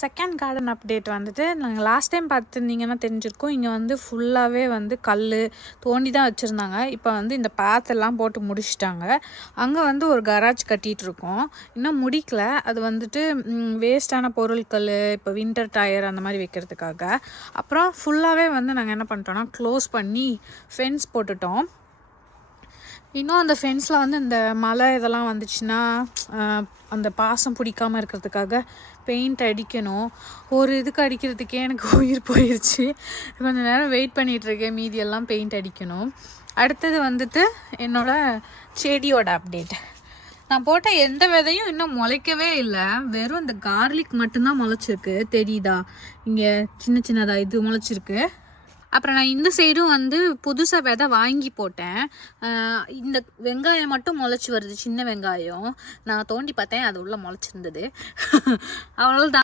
Second garden update வந்துட்டு நாங்கள் last time பார்த்துருந்தீங்கன்னா தெரிஞ்சிருக்கோம். இங்கே வந்து ஃபுல்லாகவே வந்து கல் தோண்டி தான் வச்சுருந்தாங்க. இப்போ வந்து இந்த பாத்தெல்லாம் போட்டு முடிச்சிட்டாங்க. அங்கே வந்து ஒரு கராஜ் கட்டிகிட்ருக்கோம். இன்னும் முடிக்கல. அது வந்துட்டு வேஸ்ட்டான பொருட்கள், இப்போ வின்டர் டயர் அந்த மாதிரி வைக்கிறதுக்காக. அப்புறம் ஃபுல்லாகவே வந்து நாங்கள் என்ன பண்ணிட்டோம்னா க்ளோஸ் பண்ணி ஃபென்ஸ் போட்டுட்டோம். இன்னும் அந்த ஃபென்ஸில் வந்து இந்த மழை இதெல்லாம் வந்துச்சுன்னா அந்த பாசம் பிடிக்காமல் இருக்கிறதுக்காக பெயிண்ட் அடிக்கணும். ஒரு இதுக்கு அடிக்கிறதுக்கே எனக்கு உயிர் போயிடுச்சு. கொஞ்சம் நேரம் வெயிட் பண்ணிகிட்ருக்கேன். மீதியெல்லாம் பெயிண்ட் அடிக்கணும். அடுத்தது வந்துட்டு என்னோடய செடியோட அப்டேட். நான் போட்ட எந்த விதையும் இன்னும் முளைக்கவே இல்லை. வெறும் இந்த கார்லிக் மட்டும்தான் முளைச்சிருக்கு. தெரியுதா? இங்கே சின்ன சின்னதாக இது முளைச்சிருக்கு. அப்புறம் நான் இந்த சைடும் வந்து புதுசாக விதை வாங்கி போட்டேன். இந்த வெங்காயம் மட்டும் முளைச்சி வருது, சின்ன வெங்காயம். நான் தோண்டி பார்த்தேன், அது உள்ளே முளைச்சிருந்தது. அவ்வளோதான்.